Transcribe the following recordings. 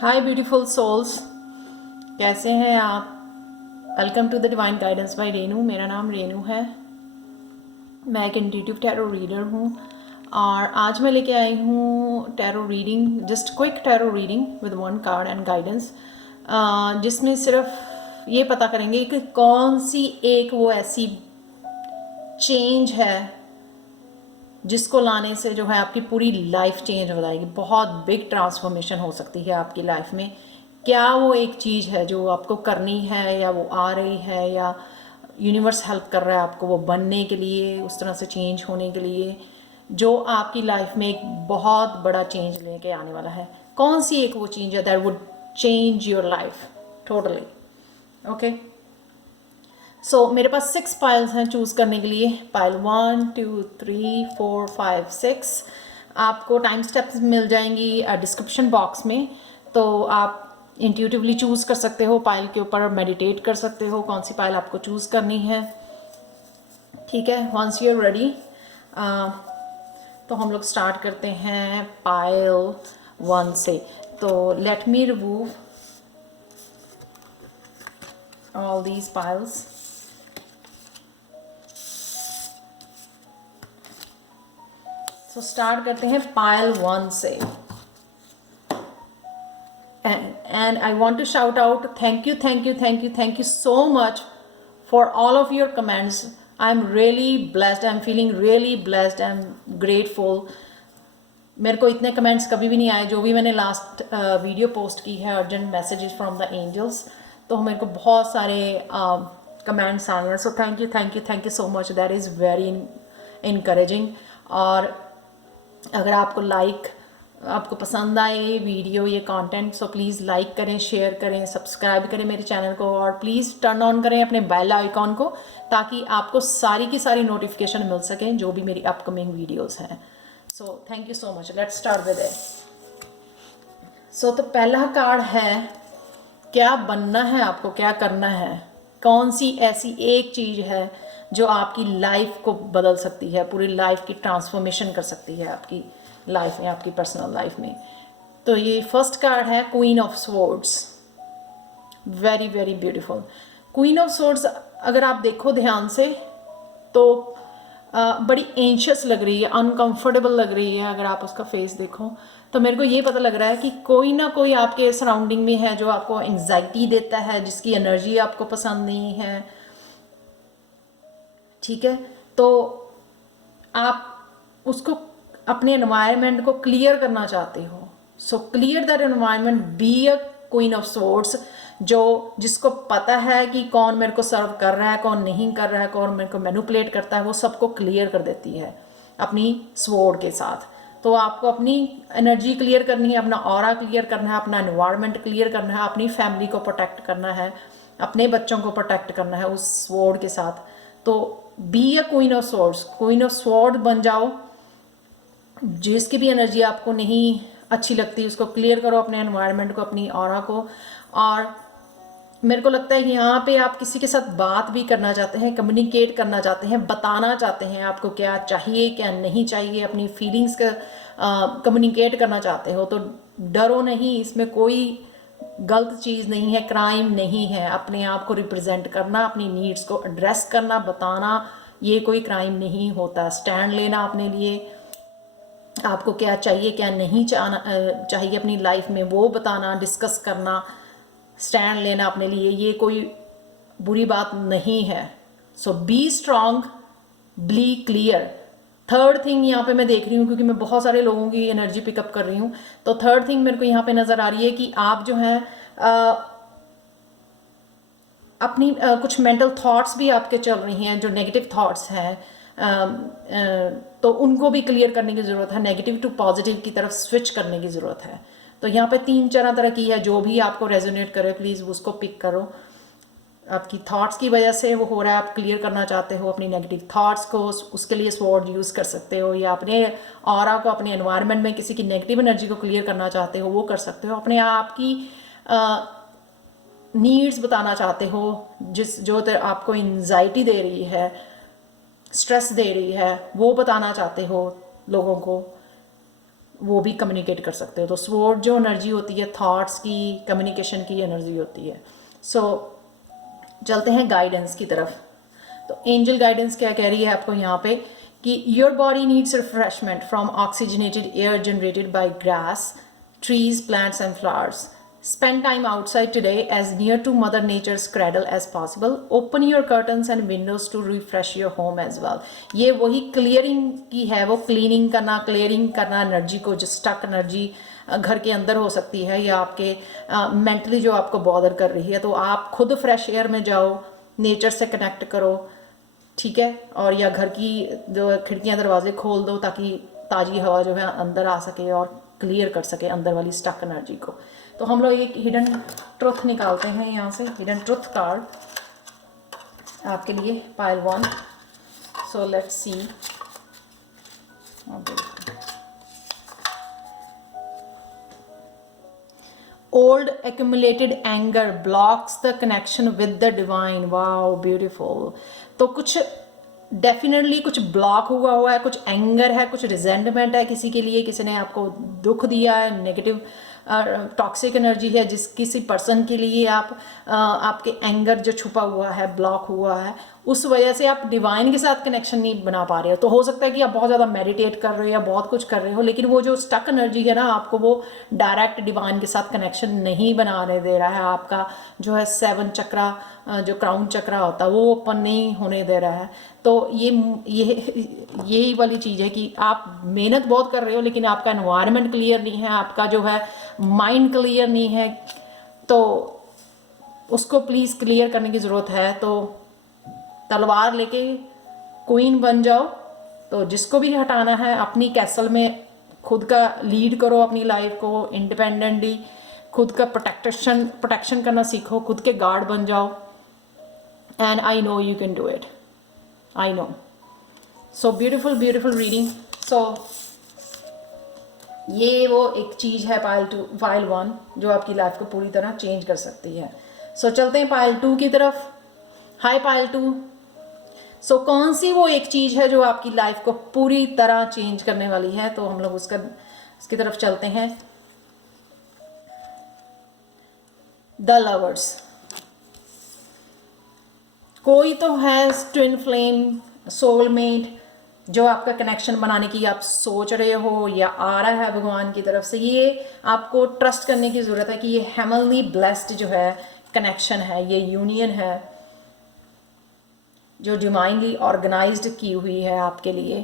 हाय beautiful souls, कैसे हैं आप? Welcome to the divine guidance by Renu. मेरा नाम रेनू है। मैं एक इंट्यूटिव टैरो रीडर हूँ और आज मैं लेके आई हूँ tarot reading, just quick tarot reading with one card and guidance, जिसमें सिर्फ ये पता करेंगे कि कौन सी एक वो ऐसी चेंज है जिसको लाने से जो है आपकी पूरी लाइफ चेंज हो जाएगी। बहुत बिग ट्रांसफॉर्मेशन हो सकती है आपकी लाइफ में। क्या वो एक चीज़ है जो आपको करनी है, या वो आ रही है, या यूनिवर्स हेल्प कर रहा है आपको वो बनने के लिए, उस तरह से चेंज होने के लिए, जो आपकी लाइफ में एक बहुत बड़ा चेंज लेके आने वाला है। कौन सी एक वो चेंज है that would change your life totally. Okay, so मेरे पास 6 पाइल्स हैं चूज़ करने के लिए। पाइल 1 2 3 4 5 6। आपको टाइम स्टेप्स मिल जाएंगी डिस्क्रिप्शन बॉक्स में, तो आप इंट्यूटिवली चूज़ कर सकते हो, पाइल के ऊपर मेडिटेट कर सकते हो कौन सी पाइल आपको चूज़ करनी है। ठीक है, वंस यू आर रेडी तो हम लोग स्टार्ट करते हैं पाइल 1 से। तो let me remove all these piles. तो स्टार्ट करते हैं पाइल 1 से। And I want to shout out, thank you so much for all of your comments. I'm really blessed, I'm feeling really blessed, I'm grateful. मेरे को इतने comments कभी भी नहीं आए जो भी मैंने लास्ट वीडियो पोस्ट की है, urgent messages from the angels. तो मेरे को बहुत सारे कमेंट्स आए हैं। So thank you so much, that is very encouraging. और अगर आपको पसंद आए ये वीडियो, ये कंटेंट, सो प्लीज़ लाइक करें, शेयर करें, सब्सक्राइब करें मेरे चैनल को, और प्लीज़ टर्न ऑन करें अपने बेल आइकॉन को, ताकि आपको सारी की सारी नोटिफिकेशन मिल सकें जो भी मेरी अपकमिंग वीडियोस हैं। So thank you so much. Let's start with it. So तो पहला कार्ड है, क्या बनना है आपको, क्या करना है। कौन सी ऐसी एक चीज़ है जो आपकी लाइफ को बदल सकती है, पूरी लाइफ की ट्रांसफॉर्मेशन कर सकती है आपकी लाइफ में, आपकी पर्सनल लाइफ में। तो ये फर्स्ट कार्ड है queen of swords. Very very beautiful. Queen of swords अगर आप देखो ध्यान से तो बड़ी एंशियस लग रही है, अनकंफर्टेबल लग रही है। अगर आप उसका फेस देखो तो मेरे को ये पता लग रहा है कि कोई ना कोई आपके सराउंडिंग में है जो आपको एंग्जाइटी देता है, जिसकी एनर्जी आपको पसंद नहीं है। ठीक है, तो आप उसको, अपने एनवायरनमेंट को क्लियर करना चाहते हो। So clear that environment, be a queen of swords, जिसको पता है कि कौन मेरे को सर्व कर रहा है, कौन नहीं कर रहा है, कौन मेरे को मैनिपुलेट करता है, वो सबको क्लियर कर देती है अपनी स्वॉर्ड के साथ। तो आपको अपनी एनर्जी क्लियर करनी है, अपना ऑरा क्लियर करना है, अपना एनवायरनमेंट क्लियर करना है, अपनी फैमिली को प्रोटेक्ट करना है, अपने बच्चों को प्रोटेक्ट करना है उस स्वॉर्ड के साथ। तो be a queen of swords, queen of sword बन जाओ। जिसकी भी एनर्जी आपको नहीं अच्छी लगती उसको क्लियर करो, अपने एनवायरनमेंट को, अपनी ऑरा को। और मेरे को लगता है कि यहाँ पे आप किसी के साथ बात भी करना चाहते हैं, कम्युनिकेट करना चाहते हैं, बताना चाहते हैं आपको क्या चाहिए क्या नहीं चाहिए, अपनी फीलिंग्स का कम्युनिकेट करना चाहते हो। तो डरो नहीं, इसमें कोई गलत चीज़ नहीं है, क्राइम नहीं है। अपने आप को रिप्रेजेंट करना, अपनी नीड्स को एड्रेस करना, बताना, ये कोई क्राइम नहीं होता। स्टैंड लेना अपने लिए, आपको क्या चाहिए क्या नहीं चाहिए अपनी लाइफ में, वो बताना, डिस्कस करना, स्टैंड लेना अपने लिए, ये कोई बुरी बात नहीं है। So be strong, be clear. Third thing यहाँ पे मैं देख रही हूँ, क्योंकि मैं बहुत सारे लोगों की एनर्जी पिकअप कर रही हूँ, तो थर्ड थिंग मेरे को यहाँ पे नज़र आ रही है कि आप जो हैं अपनी कुछ मेंटल थॉट्स भी आपके चल रही हैं, जो नेगेटिव थॉट्स हैं, तो उनको भी क्लियर करने की ज़रूरत है, नेगेटिव टू पॉजिटिव की तरफ स्विच करने की ज़रूरत है। तो यहाँ पे 3-4 तरह की है, जो भी आपको रेजोनेट करे प्लीज़ उसको पिक करो। आपकी थॉट्स की वजह से वो हो रहा है, आप क्लियर करना चाहते हो अपनी नेगेटिव थॉट्स को, उसके लिए स्वॉर्ड यूज़ कर सकते हो, या अपने ऑरा को, अपने एनवायरनमेंट में किसी की नेगेटिव एनर्जी को क्लियर करना चाहते हो, वो कर सकते हो। अपने आप की नीड्स बताना चाहते हो, जो आपको एंजाइटी दे रही है, स्ट्रेस दे रही है, वो बताना चाहते हो लोगों को, वो भी कम्युनिकेट कर सकते हो। तो स्वॉर्ड जो एनर्जी होती है थॉट्स की, कम्युनिकेशन की एनर्जी होती है। सो चलते हैं गाइडेंस की तरफ। तो एंजल गाइडेंस क्या कह रही है आपको यहाँ पे कि your body needs refreshment from oxygenated air generated by grass, trees, plants and flowers. Spend time outside today as near to Mother Nature's cradle as possible. Open your curtains and windows to refresh your home as well. ये वही clearing की है, वो cleaning करना, clearing करना energy को, जो stuck energy घर के अंदर हो सकती है या आपके मेंटली जो आपको बॉदर कर रही है। तो आप खुद फ्रेश एयर में जाओ, नेचर से कनेक्ट करो, ठीक है। और या घर की जो खिड़कियाँ दरवाजे खोल दो ताकि ताज़ी हवा जो है अंदर आ सके और क्लियर कर सके अंदर वाली स्टक एनर्जी को। तो हम लोग एक हिडन ट्रुथ निकालते हैं यहाँ से, हिडन ट्रुथ कार्ड आपके लिए, pile 1। So let's C. Old accumulated anger blocks the connection with the divine. Wow beautiful. तो कुछ डेफिनेटली कुछ ब्लॉक हुआ है, कुछ एंगर है, कुछ रिजेंटमेंट है किसी के लिए, किसी ने आपको दुख दिया है, नेगेटिव टॉक्सिक एनर्जी है, जिस किसी पर्सन के लिए आपके एंगर जो छुपा हुआ है, ब्लॉक हुआ है, उस वजह से आप डिवाइन के साथ कनेक्शन नहीं बना पा रहे हो। तो हो सकता है कि आप बहुत ज़्यादा मेडिटेट कर रहे हो या बहुत कुछ कर रहे हो, लेकिन वो जो स्टक एनर्जी है ना, आपको वो डायरेक्ट डिवाइन के साथ कनेक्शन नहीं बनाने दे रहा है। आपका जो है 7 चक्रा, जो क्राउन चक्रा होता है, वो ओपन नहीं होने दे रहा है। तो यही वाली चीज़ है कि आप मेहनत बहुत कर रहे हो लेकिन आपका एनवायरनमेंट क्लियर नहीं है, आपका जो है माइंड क्लियर नहीं है। तो उसको प्लीज़ क्लियर करने की ज़रूरत है। तो तलवार लेके क्वीन बन जाओ। तो जिसको भी हटाना है अपनी कैसल में खुद का लीड करो, अपनी लाइफ को इंडिपेंडेंटली, खुद का प्रोटेक्शन करना सीखो, खुद के गार्ड बन जाओ। And I know you can do it, I know. So beautiful reading. So ये वो एक चीज़ है पाइल 1 जो आपकी लाइफ को पूरी तरह चेंज कर सकती है। सो चलते हैं पाइल 2 की तरफ। हाय पाइल 2। सो कौन सी वो एक चीज़ है जो आपकी लाइफ को पूरी तरह चेंज करने वाली है? तो हम लोग उसकी तरफ चलते हैं। The lovers. कोई तो है ट्विन फ्लेम, सोलमेट, जो आपका कनेक्शन बनाने की आप सोच रहे हो या आ रहा है भगवान की तरफ से। ये आपको ट्रस्ट करने की ज़रूरत है कि ये हेवनली ब्लेस्ड जो है कनेक्शन है, ये यूनियन है जो डिवाइनली ऑर्गेनाइज्ड की हुई है आपके लिए,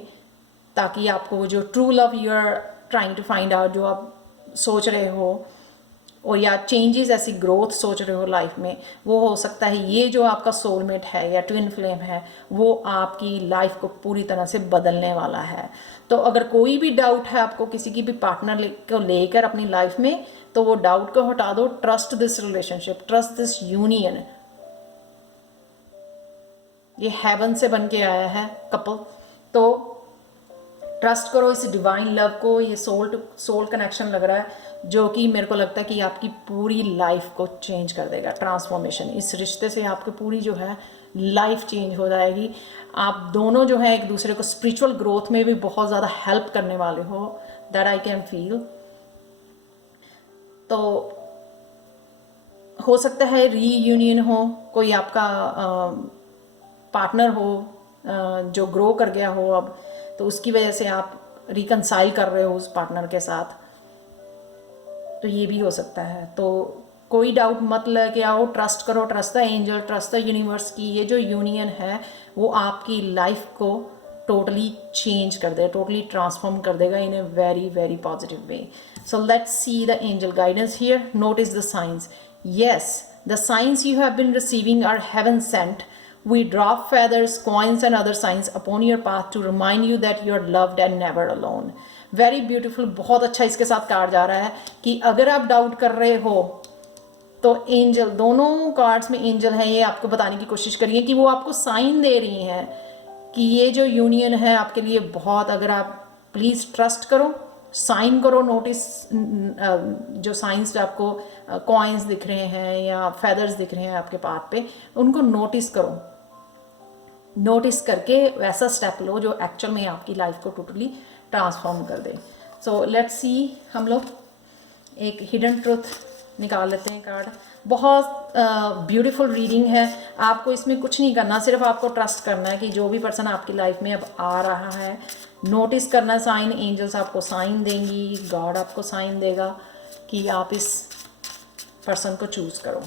ताकि आपको जो true love you are trying to find out, जो आप सोच रहे हो, और या चेंजेस, ऐसी ग्रोथ सोच रहे हो लाइफ में, वो हो सकता है ये जो आपका सोलमेट है या ट्विन फ्लेम है वो आपकी लाइफ को पूरी तरह से बदलने वाला है। तो अगर कोई भी डाउट है आपको किसी की भी पार्टनर को लेकर अपनी लाइफ में, तो वो डाउट को हटा दो। Trust this relationship, trust this union. ये हेवन से बन के आया है कपल। तो ट्रस्ट करो इस डिवाइन लव को। ये सोल टू सोल कनेक्शन लग रहा है जो कि मेरे को लगता है कि आपकी पूरी लाइफ को चेंज कर देगा। ट्रांसफॉर्मेशन, इस रिश्ते से आपकी पूरी जो है लाइफ चेंज हो जाएगी। आप दोनों जो है एक दूसरे को स्पिरिचुअल ग्रोथ में भी बहुत ज़्यादा हेल्प करने वाले हो, दैट आई कैन फील। तो हो सकता है रीयूनियन हो, कोई आपका पार्टनर हो जो ग्रो कर गया हो अब, तो उसकी वजह से आप रिकनसाइल कर रहे हो उस पार्टनर के साथ, तो ये भी हो सकता है। तो कोई डाउट मत लेके आओ, ट्रस्ट करो, trust the angel, trust the universe की ये जो यूनियन है वो आपकी लाइफ को टोटली चेंज कर देगा, टोटली ट्रांसफॉर्म कर देगा in a very very positive way. So let's see the angel guidance here. Notice the science. Yes, the science you have been receiving are heaven sent. We drop feathers, coins and other signs upon your path to remind you that you are loved and never alone. Very beautiful. बहुत अच्छा इसके साथ card जा रहा है कि अगर आप डाउट कर रहे हो तो एंजल, दोनों कार्ड्स में एंजल हैं, ये आपको बताने की कोशिश करिए कि वो आपको साइन दे रही हैं कि ये जो यूनियन है आपके लिए बहुत, अगर आप प्लीज़ ट्रस्ट करो, साइन करो। नोटिस जो साइंस आपको कॉइन्स दिख रहे हैं या फेदर्स दिख रहे हैं आपके पाथ पे, उनको नोटिस करो। नोटिस करके वैसा स्टेप लो जो एक्चुअल में आपकी लाइफ को टोटली ट्रांसफॉर्म कर दे। सो लेट्स सी, हम लोग एक हिडन ट्रुथ निकाल लेते हैं कार्ड। बहुत ब्यूटीफुल रीडिंग है। आपको इसमें कुछ नहीं करना, सिर्फ आपको ट्रस्ट करना है कि जो भी पर्सन आपकी लाइफ में अब आ रहा है, नोटिस करना साइन। एंजल्स आपको साइन देंगी, गॉड आपको साइन देगा कि आप इस पर्सन को चूज करो।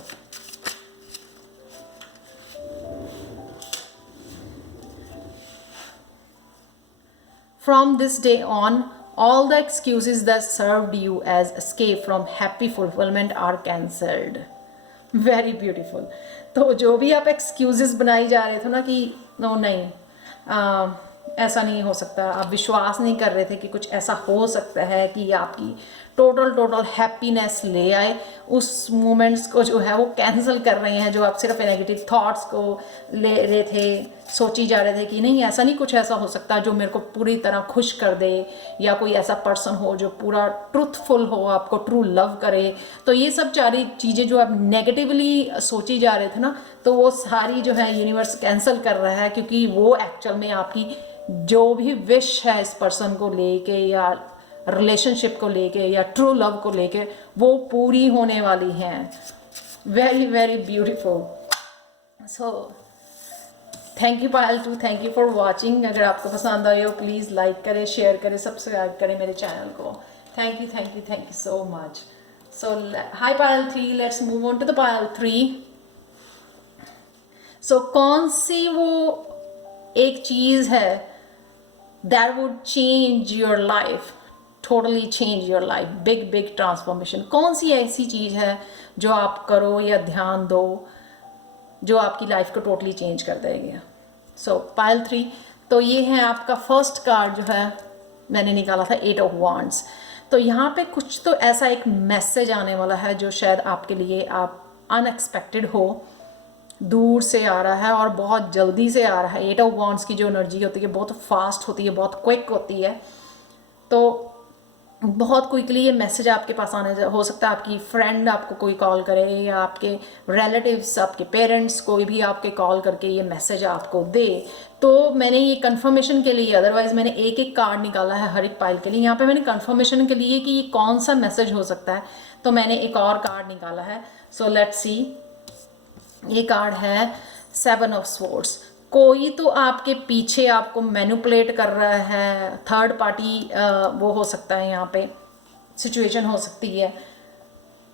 From this day on, all the excuses that served you as escape from happy fulfillment are cancelled. Very beautiful. तो जो भी आप एक्सक्यूजेस बनाई जा रहे थे ना कि नो नहीं, ऐसा नहीं हो सकता, आप विश्वास नहीं कर रहे थे कि कुछ ऐसा हो सकता है कि आपकी टोटल हैप्पीनेस ले आए, उस मोमेंट्स को जो है वो कैंसिल कर रहे हैं। जो आप सिर्फ नेगेटिव थॉट्स को ले रहे थे, सोची जा रहे थे कि नहीं ऐसा नहीं, कुछ ऐसा हो सकता जो मेरे को पूरी तरह खुश कर दे, या कोई ऐसा पर्सन हो जो पूरा ट्रूथफुल हो, आपको ट्रू लव करे। तो ये सब सारी चीज़ें जो आप नेगेटिवली सोची जा रहे थे ना, तो वो सारी जो है यूनिवर्स कैंसिल कर रहा है, क्योंकि वो एक्चुअल में आपकी जो भी विश है इस पर्सन को लेके, या रिलेशनशिप को लेके, या ट्रू लव को लेके, वो पूरी होने वाली हैं। Very very beautiful. So thank you pile two, thank you for watching. अगर आपको पसंद आई हो प्लीज़ लाइक करें, शेयर करें, सब्सक्राइब करें मेरे चैनल को। Thank you thank you thank you so much. So hi pile 3, let's move on to the pile 3। So कौन सी वो एक चीज़ है that would change your life, totally change your life, big transformation? कौन सी ऐसी चीज़ है जो आप करो या ध्यान दो जो आपकी लाइफ को टोटली चेंज कर देगी? सो पायल 3, तो ये है आपका फर्स्ट कार्ड जो है मैंने निकाला था, 8 ऑफ वांड्स। तो यहाँ पे कुछ तो ऐसा एक मैसेज आने वाला है जो शायद आपके लिए आप अनएक्सपेक्टेड हो, दूर से आ रहा है और बहुत जल्दी से आ रहा है। 8 ऑफ वांड्स की जो एनर्जी होती है बहुत फास्ट होती है, बहुत क्विक होती है। तो बहुत क्विकली ये मैसेज आपके पास आने हो सकता है। आपकी फ्रेंड आपको कोई कॉल करे, या आपके रिलेटिव्स, आपके पेरेंट्स, कोई भी आपके कॉल करके ये मैसेज आपको दे। तो मैंने ये कंफर्मेशन के लिए, अदरवाइज मैंने एक एक कार्ड निकाला है हर एक पाइल के लिए, यहाँ पे मैंने कंफर्मेशन के लिए कि ये कौन सा मैसेज हो सकता है, तो मैंने एक और कार्ड निकाला है। सो लेट्स सी, ये कार्ड है 7 ऑफ स्वॉर्ड्स। कोई तो आपके पीछे आपको मैनिपुलेट कर रहा है, थर्ड पार्टी वो हो सकता है, यहाँ पे सिचुएशन हो सकती है,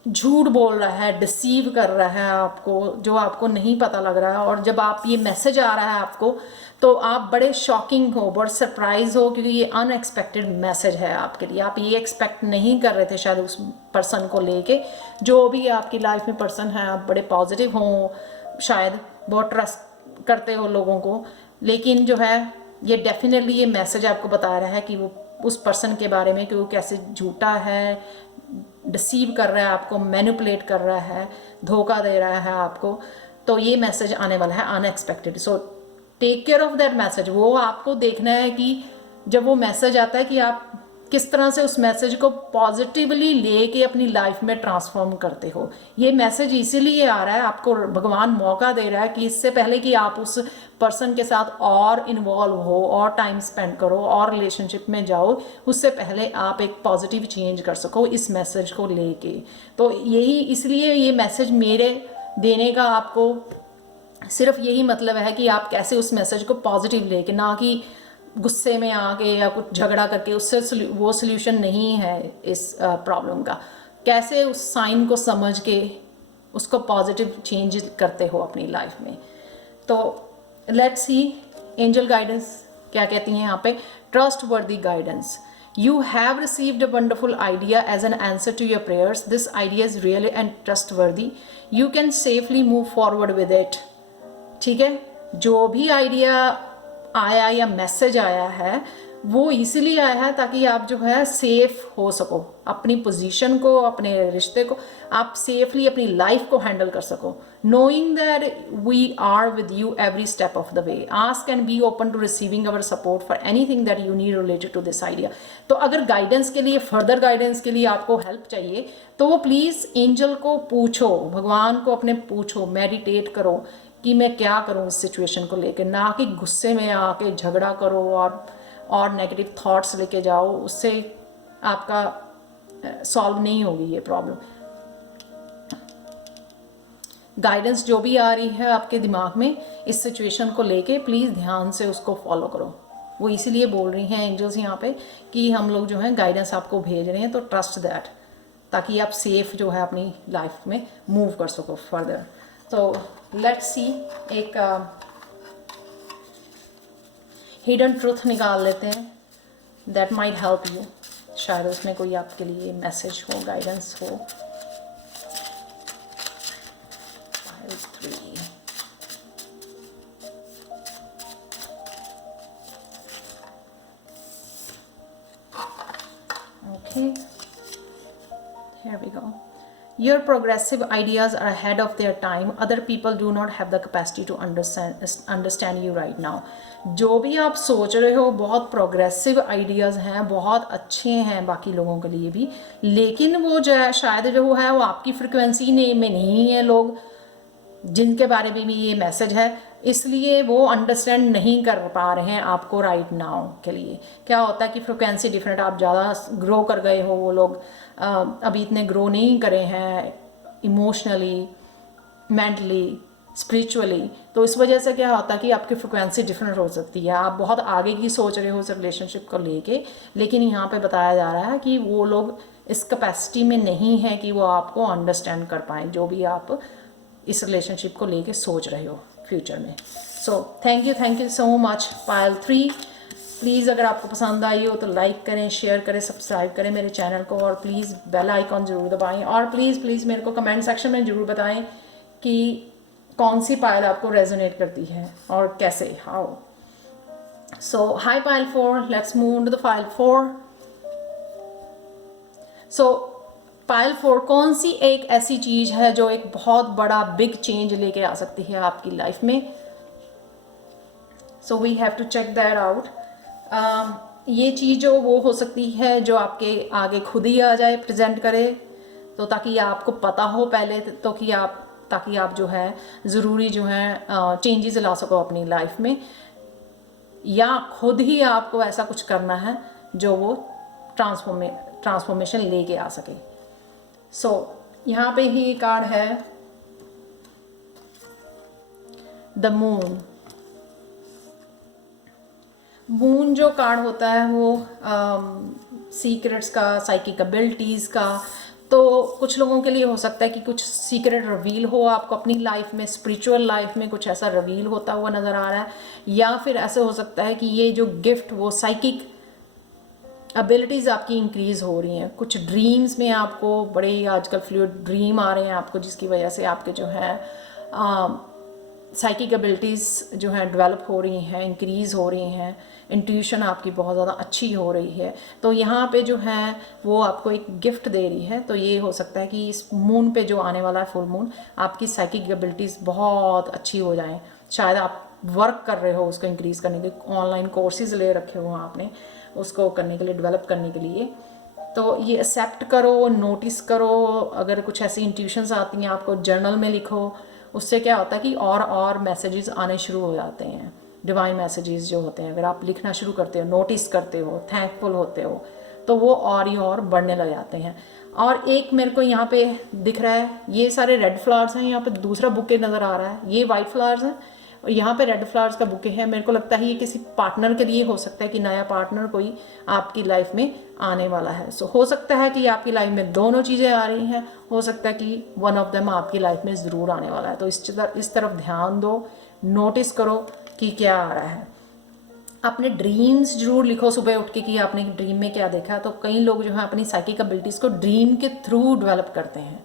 झूठ बोल रहा है, डिसीव कर रहा है आपको, जो आपको नहीं पता लग रहा है। और जब आप ये मैसेज आ रहा है आपको, तो आप बड़े शॉकिंग हो, बड़े सरप्राइज हो, क्योंकि ये अनएक्सपेक्टेड मैसेज है आपके लिए। आप ये एक्सपेक्ट नहीं कर रहे थे शायद उस पर्सन को लेके। जो भी आपकी लाइफ में पर्सन है, आप बड़े पॉजिटिव हों, शायद बहुत ट्रस्ट करते हो लोगों को, लेकिन जो है ये डेफिनेटली ये मैसेज आपको बता रहा है कि वो उस पर्सन के बारे में कि वो कैसे झूठा है, डिसीव कर रहा है आपको, मैनिपुलेट कर रहा है, धोखा दे रहा है आपको। तो ये मैसेज आने वाला है unexpected. So take care of that message. वो आपको देखना है कि जब वो मैसेज आता है कि आप किस तरह से उस मैसेज को पॉजिटिवली लेके अपनी लाइफ में ट्रांसफॉर्म करते हो। ये मैसेज इसीलिए आ रहा है, आपको भगवान मौका दे रहा है कि इससे पहले कि आप उस पर्सन के साथ और इन्वॉल्व हो, और टाइम स्पेंड करो, और रिलेशनशिप में जाओ, उससे पहले आप एक पॉजिटिव चेंज कर सको इस मैसेज को लेके। तो यही, इसलिए ये मैसेज मेरे देने का आपको सिर्फ यही मतलब है कि आप कैसे उस मैसेज को पॉजिटिव लेके, ना कि गुस्से में आके या कुछ झगड़ा करके, उससे वो सोल्यूशन नहीं है इस प्रॉब्लम का। कैसे उस साइन को समझ के उसको पॉजिटिव चेंज करते हो अपनी लाइफ में। तो लेट्स सी एंजल गाइडेंस क्या कहती हैं यहाँ पे। Trustworthy guidance, you have received a wonderful idea as an answer to your prayers. This idea is really and trustworthy, you can safely move forward with it. ठीक है, जो भी idea आया या मैसेज आया है वो इसीलिए आया है ताकि आप जो है सेफ हो सको, अपनी पोजीशन को, अपने रिश्ते को आप सेफली, अपनी लाइफ को हैंडल कर सको। Knowing that we are with you every step of the way, ask and be open to receiving our support for anything that you need related to this idea. तो अगर guidance के लिए, further guidance के लिए आपको help चाहिए, तो वो प्लीज़ एंजल को पूछो, भगवान को अपने पूछो, मेडिटेट करो कि मैं क्या करूं इस सिचुएशन को लेकर, ना कि गुस्से में आके झगड़ा करो और नेगेटिव थॉट्स लेके जाओ। उससे आपका सॉल्व नहीं होगी ये प्रॉब्लम। गाइडेंस जो भी आ रही है आपके दिमाग में इस सिचुएशन को लेके, प्लीज़ ध्यान से उसको फॉलो करो। वो इसीलिए बोल रही हैं एंजल्स यहाँ पे कि हम लोग जो है गाइडेंस आपको भेज रहे हैं, तो ट्रस्ट दैट, ताकि आप सेफ जो है अपनी लाइफ में मूव कर सको फर्दर। तो लेट्स सी, एक हिडन ट्रूथ निकाल लेते हैं, दैट माइट हेल्प यू। शायद उसमें कोई आपके लिए मैसेज हो, गाइडेंस हो। Okay, here we go. Your progressive ideas are ahead of their time. Other people do not have the capacity to understand you right now. जो भी आप सोच रहे हो बहुत प्रोग्रेसिव आइडियाज़ हैं, बहुत अच्छे हैं बाकी लोगों के लिए भी, लेकिन वो जो है शायद जो है वो आपकी फ्रिक्वेंसी में नहीं है लोग जिनके बारे में भी ये मैसेज है, इसलिए वो अंडरस्टैंड नहीं कर पा रहे हैं आपको राइट नाउ के लिए। क्या होता है कि फ्रिक्वेंसी डिफरेंट, आप ज़्यादा ग्रो कर गए हो, वो लोग अभी इतने ग्रो नहीं करे हैं इमोशनली, मेंटली, स्पिरिचुअली, तो इस वजह से क्या होता है कि आपकी फ्रिक्वेंसी डिफरेंट हो सकती है। आप बहुत आगे की सोच रहे हो इस रिलेशनशिप को लेके, लेकिन यहाँ पे बताया जा रहा है कि वो लोग इस कैपेसिटी में नहीं है कि वो आपको अंडरस्टैंड कर पाएँ जो भी आप इस रिलेशनशिप को लेके सोच रहे हो फ्यूचर में। सो thank you so much Payal 3। Please अगर आपको पसंद आई हो तो लाइक करें, शेयर करें, सब्सक्राइब करें मेरे चैनल को, और प्लीज़ बेल आइकॉन ज़रूर दबाएं, और प्लीज़ मेरे को कमेंट सेक्शन में ज़रूर बताएं कि कौन सी पायल आपको रेजोनेट करती है और कैसे, how. So hi pile 4, let's move to the pile 4। So pile 4 कौन सी एक ऐसी चीज़ है जो एक बहुत बड़ा बिग चेंज लेके आ सकती है आपकी लाइफ में। So we have to check that out. ये चीज़ जो वो हो सकती है जो आपके आगे खुद ही आ जाए, प्रेजेंट करे, तो ताकि आपको पता हो पहले, तो कि ताकि आप जो है ज़रूरी जो है चेंजेस ला सको अपनी लाइफ में, या खुद ही आपको ऐसा कुछ करना है जो वो ट्रांसफॉर्मेशन लेके आ सके। सो यहाँ पे ही कार्ड है द मून। मून जो कार्ड होता है वो सीक्रेट्स का, साइकिक एबिलिटीज़ का, तो कुछ लोगों के लिए हो सकता है कि कुछ सीक्रेट रिवील हो आपको अपनी लाइफ में, स्पिरिचुअल लाइफ में कुछ ऐसा रिवील होता हुआ नज़र आ रहा है, या फिर ऐसे हो सकता है कि ये जो गिफ्ट वो साइकिक एबिलिटीज़ आपकी इंक्रीज़ हो रही हैं। कुछ ड्रीम्स में आपको बड़े आजकल फ्लूइड ड्रीम आ रहे हैं आपको, जिसकी वजह से आपके जो है साइकिक एबिलिटीज़ जो हैं डेवलप हो रही हैं, इंक्रीज़ हो रही हैं, इंट्यूशन आपकी बहुत ज़्यादा अच्छी हो रही है। तो यहाँ पे जो है वो आपको एक गिफ्ट दे रही है। तो ये हो सकता है कि इस मून पे जो आने वाला है फुल मून, आपकी साइकिक एबिलिटीज़ बहुत अच्छी हो जाएं। शायद आप वर्क कर रहे हो उसको इंक्रीज़ करने के लिए, ऑनलाइन कोर्सेज ले रखे हो आपने उसको करने के लिए, डेवलप करने के लिए। तो ये एक्सेप्ट करो, नोटिस करो। अगर कुछ ऐसी इंट्यूशंस आती हैं आपको जर्नल में लिखो, उससे क्या होता है कि और मैसेजेस आने शुरू हो जाते हैं, डिवाइन मैसेजेस जो होते हैं। अगर आप लिखना शुरू करते हो, नोटिस करते हो, थैंकफुल होते हो, तो वो और ही और बढ़ने लग जाते हैं। और एक मेरे को यहाँ पे दिख रहा है, ये सारे रेड फ्लावर्स हैं, यहाँ पे दूसरा बुके नज़र आ रहा है, ये वाइट फ्लावर्स हैं और यहाँ पे रेड फ्लावर्स का बुके है। मेरे को लगता है ये किसी पार्टनर के लिए हो सकता है कि नया पार्टनर कोई आपकी लाइफ में आने वाला है। सो हो सकता है कि आपकी लाइफ में दोनों चीज़ें आ रही हैं, हो सकता है कि वन ऑफ देम आपकी लाइफ में ज़रूर आने वाला है। तो इस तरफ ध्यान दो, नोटिस करो कि क्या आ रहा है। अपने ड्रीम्स जरूर लिखो सुबह उठ के कि आपने ड्रीम में क्या देखा। तो कई लोग जो है अपनी साइकिक एबिलिटीज़ को ड्रीम के थ्रू डेवलप करते हैं,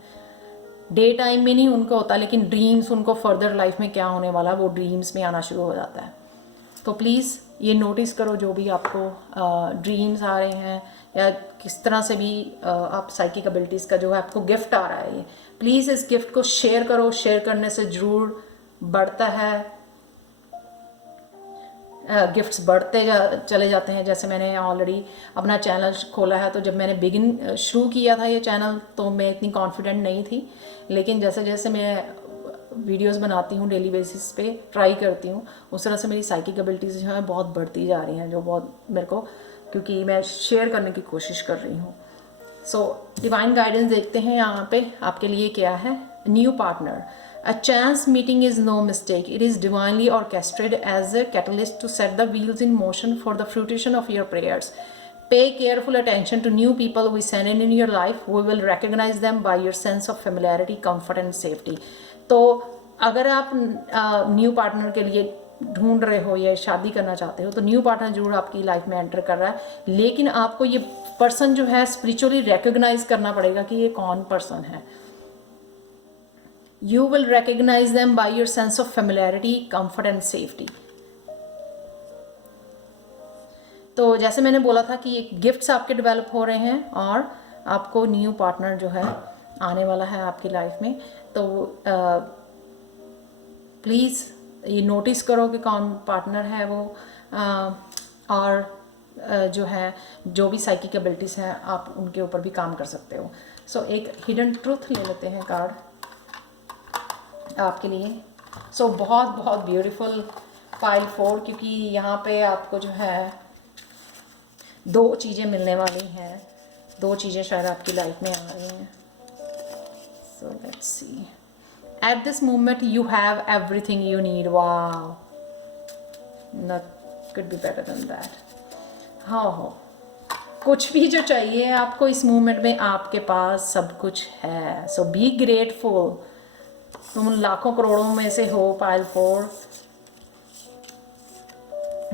डे टाइम में नहीं उनको होता, लेकिन ड्रीम्स उनको फर्दर लाइफ में क्या होने वाला है वो ड्रीम्स में आना शुरू हो जाता है। तो प्लीज़ ये नोटिस करो जो भी आपको ड्रीम्स आ रहे हैं, या किस तरह से भी आप साइकिक एबिलिटीज़ का जो है आपको गिफ्ट आ रहा है, ये प्लीज़ इस गिफ्ट को शेयर करो। शेयर करने से ज़रूर बढ़ता है, गिफ्ट्स बढ़ते चले जाते हैं। जैसे मैंने ऑलरेडी अपना चैनल खोला है, तो जब मैंने शुरू किया था ये चैनल तो मैं इतनी कॉन्फिडेंट नहीं थी, लेकिन जैसे जैसे मैं वीडियोस बनाती हूँ डेली बेसिस पे, ट्राई करती हूँ, उस तरह से मेरी साइकिक एबिलिटीज़ जो है बहुत बढ़ती जा रही हैं, जो बहुत मेरे को क्योंकि मैं शेयर करने की कोशिश कर रही हूँ। सो डिवाइन गाइडेंस देखते हैं यहाँ पे आपके लिए क्या है। New partner, a chance meeting is no mistake, it is divinely orchestrated as a catalyst to set the wheels in motion for the fruition of your prayers. Pay careful attention to new people we send in your life. We will recognize them by your sense of familiarity, comfort and safety. तो अगर आप new partner के लिए ढूंढ रहे हो या शादी करना चाहते हो तो न्यू पार्टनर जरूर आपकी लाइफ में एंटर कर रहा है, लेकिन आपको ये पर्सन जो है स्पिरिचुअली रिकॉग्नाइज करना पड़ेगा कि ये कौन पर्सन है। You will recognize them by your sense of familiarity, comfort and safety. तो जैसे मैंने बोला था कि ये गिफ्ट्स आपके डेवलप हो रहे हैं और आपको न्यू पार्टनर जो है आने वाला है आपकी लाइफ में। तो प्लीज़ ये नोटिस करो कि कौन पार्टनर है वो, और जो है जो भी साइकिक एबिलिटीज़ हैं आप उनके ऊपर भी काम कर सकते हो। सो एक हिडन ट्रूथ ले लेते हैं कार्ड आपके लिए। सो बहुत बहुत ब्यूटीफुल पाइल 4, क्योंकि यहाँ पे आपको जो है दो चीज़ें मिलने वाली हैं, दो चीज़ें शायद आपकी लाइफ में आ रही हैं। सो let's C, at this moment you have everything you need. Wow, not could be better than that. हाँ, कुछ भी जो चाहिए आपको इस मोमेंट में आपके पास सब कुछ है। So be grateful. तुम लाखों करोड़ों में से हो पाइल 4।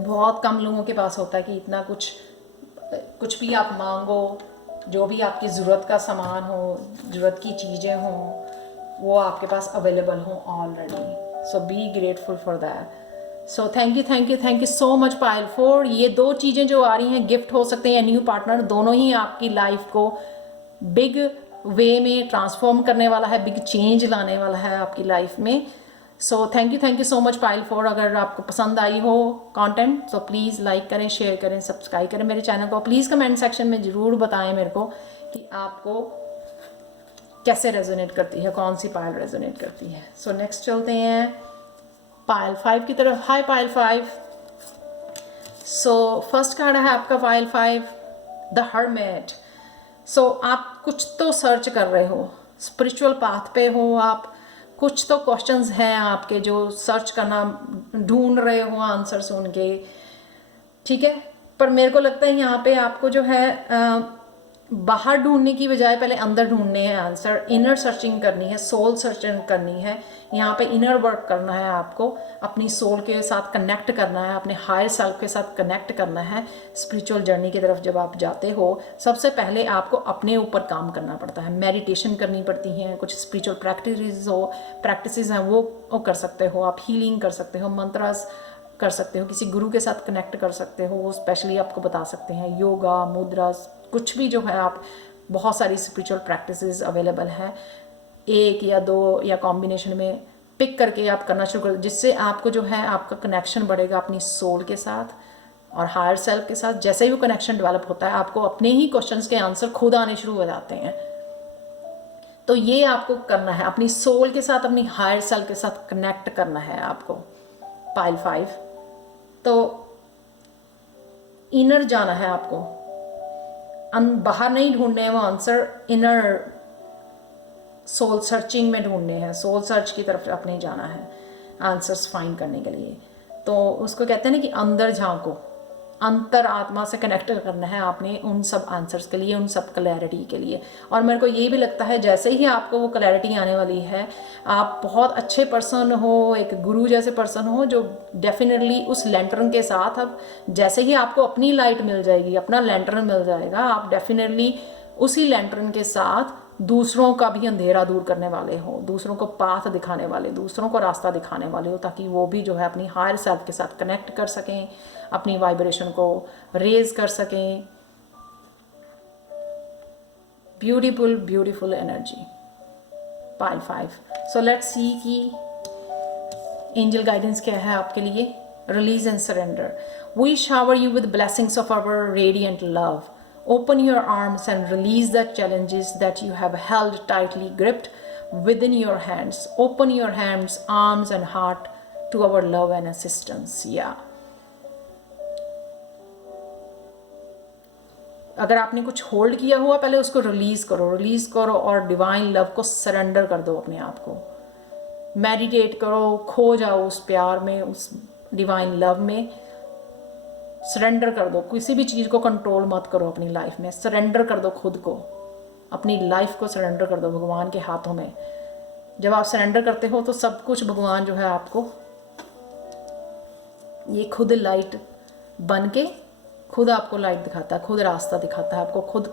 बहुत कम लोगों के पास होता है कि इतना कुछ भी आप मांगो, जो भी आपकी ज़रूरत का सामान हो, ज़रूरत की चीज़ें हों, वो आपके पास अवेलेबल हो already. So be grateful for that. So thank you so much pile 4। ये दो चीज़ें जो आ रही हैं, गिफ्ट हो सकते हैं या न्यू पार्टनर, दोनों ही आपकी लाइफ को बिग वे में ट्रांसफॉर्म करने वाला है, बिग चेंज लाने वाला है आपकी लाइफ में। सो thank you so much pile 4। अगर आपको पसंद आई हो कंटेंट तो प्लीज़ लाइक करें, शेयर करें, सब्सक्राइब करें मेरे चैनल को। प्लीज़ कमेंट सेक्शन में ज़रूर बताएं मेरे को कि आपको कैसे रेजोनेट करती है, कौन सी पाइल रेजोनेट करती है। सो नेक्स्ट चलते हैं पाइल 5 की तरफ। हाय पाइल 5। सो फर्स्ट कार्ड है आपका पाइल 5, द हर्मिट। सो आप कुछ तो सर्च कर रहे हो, स्पिरिचुअल पाथ पे हो आप, कुछ तो क्वेश्चंस हैं आपके जो सर्च करना, ढूंढ रहे हो आंसर्स उनके, ठीक है। पर मेरे को लगता है यहाँ पे आपको जो है बाहर ढूंढने की बजाय पहले अंदर ढूंढने हैं आंसर। इनर सर्चिंग करनी है, सोल सर्चिंग करनी है। यहाँ पे इनर वर्क करना है आपको, अपनी सोल के साथ कनेक्ट करना है, अपने हायर सेल्फ के साथ कनेक्ट करना है। स्पिरिचुअल जर्नी की तरफ जब आप जाते हो, सबसे पहले आपको अपने ऊपर काम करना पड़ता है, मेडिटेशन करनी पड़ती हैं, कुछ स्पिरिचुअल प्रैक्टिसेस हैं वो कर सकते हो आप, हीलिंग कर सकते हो, मंत्रास कर सकते हो, किसी गुरु के साथ कनेक्ट कर सकते हो, वो स्पेशली आपको बता सकते हैं। योगा, मुद्रास, कुछ भी जो है आप, बहुत सारी स्पिरिचुअल प्रैक्टिसेस अवेलेबल है। एक या दो या कॉम्बिनेशन में पिक करके आप करना शुरू कर, जिससे आपको जो है आपका कनेक्शन बढ़ेगा अपनी सोल के साथ और हायर सेल्फ के साथ। जैसे ही वो कनेक्शन डेवलप होता है, आपको अपने ही क्वेश्चंस के आंसर खुद आने शुरू हो जाते हैं। तो ये आपको करना है, अपनी सोल के साथ, अपनी हायर सेल्फ के साथ कनेक्ट करना है आपको पाइल 5। तो इनर जाना है आपको, बाहर नहीं ढूंढने हैं वो आंसर, इनर सोल सर्चिंग में ढूंढने हैं, सोल सर्च की तरफ अपने जाना है आंसर्स फाइंड करने के लिए। तो उसको कहते हैं ना कि अंदर झांको, अंतर आत्मा से कनेक्ट करना है आपने उन सब आंसर्स के लिए, उन सब क्लैरिटी के लिए। और मेरे को ये भी लगता है जैसे ही आपको वो क्लैरिटी आने वाली है, आप बहुत अच्छे पर्सन हो, एक गुरु जैसे पर्सन हो, जो डेफिनेटली उस लैंटर्न के साथ, अब जैसे ही आपको अपनी लाइट मिल जाएगी, अपना लैंटर्न मिल जाएगा, आप डेफिनेटली उसी लैंटर्न के साथ दूसरों का भी अंधेरा दूर करने वाले हो, दूसरों को पाथ दिखाने वाले, दूसरों को रास्ता दिखाने वाले हो, ताकि वो भी जो है अपनी हायर सेल्फ के साथ कनेक्ट कर सकें, अपनी वाइब्रेशन को रेज कर सकें। Beautiful beautiful energy pile 5। So let's see कि एंजल गाइडेंस क्या है आपके लिए। Release and surrender. We shower you with blessings of our radiant love. Open your arms and release the challenges that you have held tightly gripped within your hands. Open your hands, arms and heart to our love and assistance. Yeah. अगर आपने कुछ hold किया हुआ पहले उसको release करो और divine love को सरेंडर कर दो अपने आप को। मेडिटेट करो, खो जाओ उस प्यार में, उस डिवाइन लव में, सरेंडर कर दो। किसी भी चीज़ को कंट्रोल मत करो अपनी लाइफ में, सरेंडर कर दो खुद को, अपनी लाइफ को सरेंडर कर दो भगवान के हाथों में। जब आप सरेंडर करते हो तो सब कुछ भगवान जो है आपको ये खुद लाइट बन के खुद आपको लाइट दिखाता है, खुद रास्ता दिखाता है आपको, खुद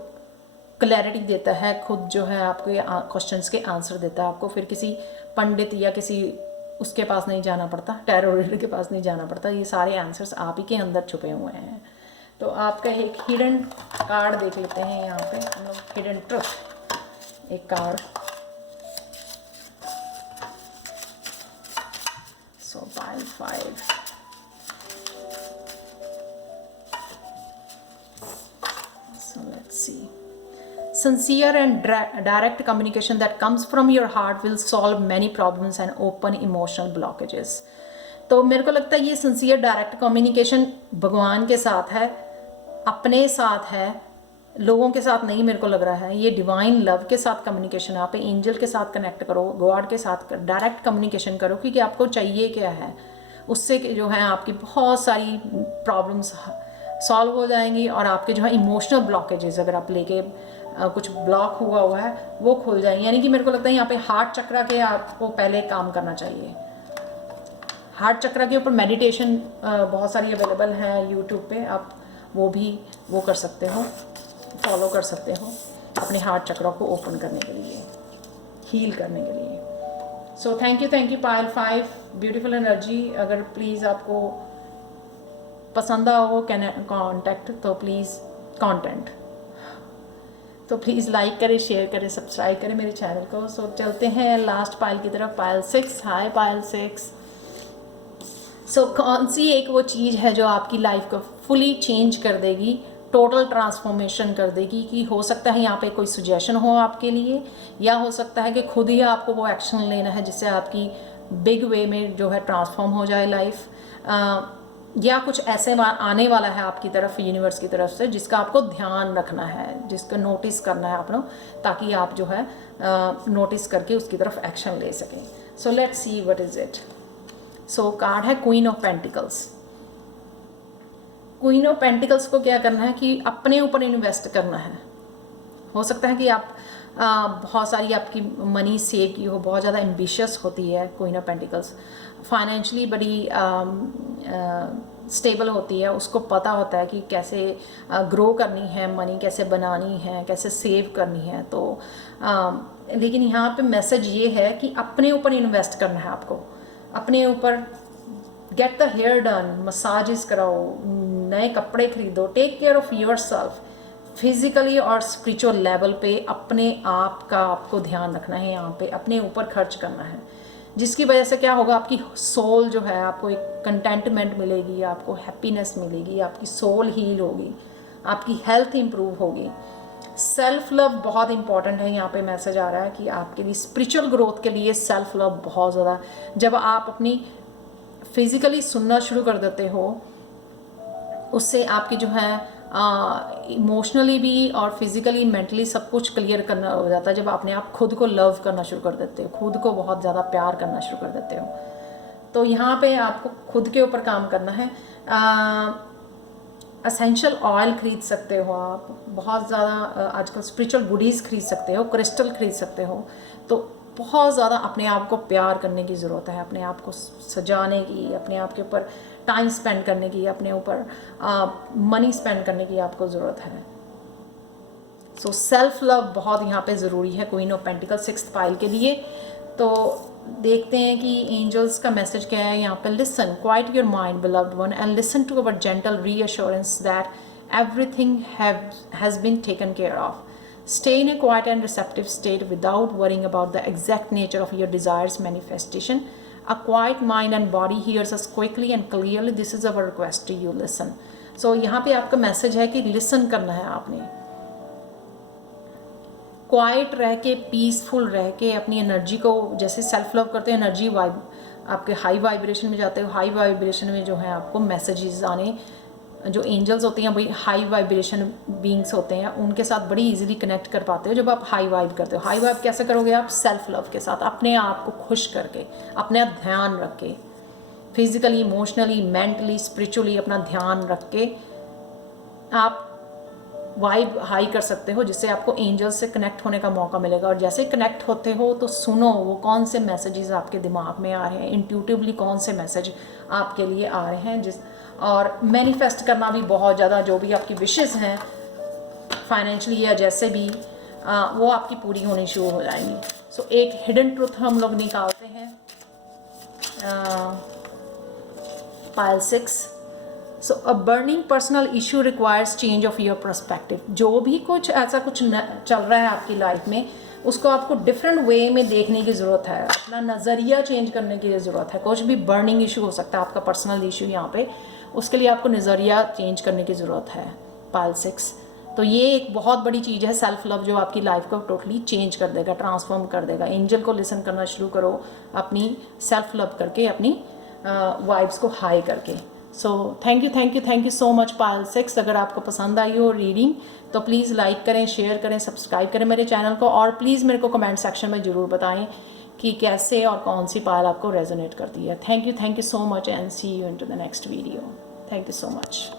क्लैरिटी देता है, खुद जो है आपको ये क्वेश्चंस के आंसर देता है आपको। फिर किसी पंडित या किसी उसके पास नहीं जाना पड़ता, टैरो रीडर के पास नहीं जाना पड़ता, ये सारे आंसर्स आप ही के अंदर छुपे हुए हैं। तो आपका एक हिडन कार्ड देख लेते हैं यहाँ पे हम लोग, हिडन ट्रुथ एक card. So pile 5 so let's see. Sincere and direct communication that comes from your heart will solve many problems and open emotional blockages. तो मेरे को लगता है ये सिंसियर डायरेक्ट कम्युनिकेशन भगवान के साथ है, अपने साथ है, लोगों के साथ नहीं। मेरे को लग रहा है ये डिवाइन लव के साथ कम्युनिकेशन, आप एंजल के साथ कनेक्ट करो, गॉड के साथ डायरेक्ट कम्युनिकेशन करो, क्योंकि आपको चाहिए क्या है, उससे जो है आपकी बहुत सारी प्रॉब्लम्स सॉल्व हो जाएंगी और आपके जो है इमोशनल ब्लॉकेजेस अगर आप लेके कुछ ब्लॉक हुआ है वो खुल जाएंगे। यानी कि मेरे को लगता है यहाँ पे हार्ट चक्रा के आपको पहले काम करना चाहिए। हार्ट चक्रा के ऊपर मेडिटेशन बहुत सारी अवेलेबल है यूट्यूब पे, आप वो कर सकते हो, फॉलो कर सकते हो अपने हार्ट चक्रा को ओपन करने के लिए, हील करने के लिए। सो thank you Payal 5, beautiful energy. अगर प्लीज़ आपको पसंद आओ कॉन्टेक्ट तो प्लीज़ कंटेंट तो प्लीज़ लाइक करें, शेयर करें, सब्सक्राइब करें मेरे चैनल को। सो चलते हैं लास्ट पायल की तरफ, पायल 6। हाय पायल 6। सो कौन सी एक वो चीज़ है जो आपकी लाइफ को फुली चेंज कर देगी, टोटल ट्रांसफॉर्मेशन कर देगी? कि हो सकता है यहाँ पे कोई सुजेशन हो आपके लिए, या हो सकता है कि खुद ही आपको वो एक्शन लेना है जिससे आपकी बिग वे में जो है ट्रांसफॉर्म हो जाए लाइफ, या कुछ ऐसे आने वाला है आपकी तरफ, यूनिवर्स की तरफ से, जिसका आपको ध्यान रखना है, जिसका नोटिस करना है आप लोग, ताकि आप जो है नोटिस करके उसकी तरफ एक्शन ले सकें। So let's see what is it. So card है queen of pentacles. Queen of pentacles को क्या करना है कि अपने ऊपर इन्वेस्ट करना है। हो सकता है कि आप बहुत सारी आपकी मनी सेव की हो, बहुत ज़्यादा एम्बिशियस होती है क्वीन ऑफ पेंटिकल्स, फाइनेंशियली बड़ी स्टेबल होती है, उसको पता होता है कि कैसे ग्रो करनी है, मनी कैसे बनानी है, कैसे सेव करनी है। तो लेकिन यहाँ पे मैसेज ये है कि अपने ऊपर इन्वेस्ट करना है आपको, अपने ऊपर get the hair done, massages कराओ, नए कपड़े खरीदो, take care of yourself, physically और स्पिरिचुअल लेवल पे अपने आप का आपको ध्यान रखना है, यहाँ पे अपने ऊपर खर्च करना है, जिसकी वजह से क्या होगा, आपकी सोल जो है, आपको एक कंटेंटमेंट मिलेगी, आपको हैप्पीनेस मिलेगी, आपकी सोल हील होगी, आपकी हेल्थ इंप्रूव होगी। सेल्फ लव बहुत इंपॉर्टेंट है, यहाँ पे मैसेज आ रहा है कि आपके लिए स्पिरिचुअल ग्रोथ के लिए सेल्फ लव बहुत ज़्यादा, जब आप अपनी फिजिकली सुनना शुरू कर देते हो, उससे आपकी जो है इमोशनली भी और फिजिकली मेंटली सब कुछ क्लियर करना हो जाता है। जब अपने आप खुद को लव करना शुरू कर देते हो, खुद को बहुत ज़्यादा प्यार करना शुरू कर देते हो, तो यहाँ पे आपको खुद के ऊपर काम करना है। एसेंशियल ऑयल खरीद सकते हो आप, बहुत ज़्यादा आजकल स्पिरिचुअल गुडीज़ खरीद सकते हो, क्रिस्टल खरीद सकते हो। तो बहुत ज़्यादा अपने आप को प्यार करने की ज़रूरत है, अपने आप को सजाने की, अपने आप के ऊपर टाइम स्पेंड करने की, अपने ऊपर मनी स्पेंड करने की आपको ज़रूरत है। सो सेल्फ लव बहुत यहाँ पे ज़रूरी है queen of pentacle 6th pile के लिए। तो देखते हैं कि एंजल्स का मैसेज क्या है यहाँ पे। Listen, quiet your mind beloved one, and listen to our gentle reassurance that everything has been taken care of. Stay in a quiet and receptive state without worrying about the exact nature of your desires manifestation. A quiet mind and body hears us quickly and clearly. This is our request to you. Listen. So यहाँ पे आपका message है कि listen करना है आपने, quite रह के, पीसफुल रह के, अपनी एनर्जी को, जैसे सेल्फ लव करते हैं, एनर्जी आपके हाई वाइब्रेशन में जाते हो, हाई वाइब्रेशन में जो है आपको मैसेजेस आने जो एंजल्स होती हैं, भाई हाई वाइब्रेशन बीइंग्स होते हैं, उनके साथ बड़ी इजीली कनेक्ट कर पाते हो जब आप हाई वाइब करते हो। हाई वाइब कैसे करोगे आप? सेल्फ लव के साथ, अपने आप को खुश करके, अपने ध्यान रख के, फिजिकली, इमोशनली, मेंटली, स्पिरिचुअली अपना ध्यान रख के आप वाइब हाई कर सकते हो, जिससे आपको एंजल्स से कनेक्ट होने का मौका मिलेगा। और जैसे कनेक्ट होते हो तो सुनो वो कौन से मैसेजेस आपके दिमाग में आ रहे हैं, इंट्यूटिवली कौन से मैसेज आपके लिए आ रहे हैं। और मैनिफेस्ट करना भी बहुत ज़्यादा, जो भी आपकी विशेस हैं फाइनेंशियली या जैसे भी, वो आपकी पूरी होनी शुरू हो जाएंगी। सो एक हिडन ट्रुथ हम लोग निकालते हैं pile 6। So a burning personal issue requires change of your perspective. जो भी कुछ ऐसा कुछ चल रहा है आपकी लाइफ में, उसको आपको डिफरेंट वे में देखने की ज़रूरत है, अपना नज़रिया चेंज करने की ज़रूरत है। कुछ भी बर्निंग इशू हो सकता है आपका पर्सनल इशू यहाँ पे, उसके लिए आपको नज़रिया चेंज करने की ज़रूरत है। पाइल 6 तो ये एक बहुत बड़ी चीज़ है, सेल्फ लव, जो आपकी लाइफ को टोटली चेंज कर देगा, ट्रांसफॉर्म कर देगा। एंजल को लिसन करना शुरू करो, अपनी सेल्फ लव करके, अपनी वाइब्स को हाई करके। सो thank you so much pile 6। अगर आपको पसंद आई हो रीडिंग तो प्लीज़ लाइक करें, शेयर करें, सब्सक्राइब करें मेरे चैनल को, और प्लीज़ मेरे को कमेंट सेक्शन में ज़रूर बताएं कि कैसे और कौन सी पाइल आपको रेजोनेट करती है। Thank you so much and see you in to the next video. Thank you so much.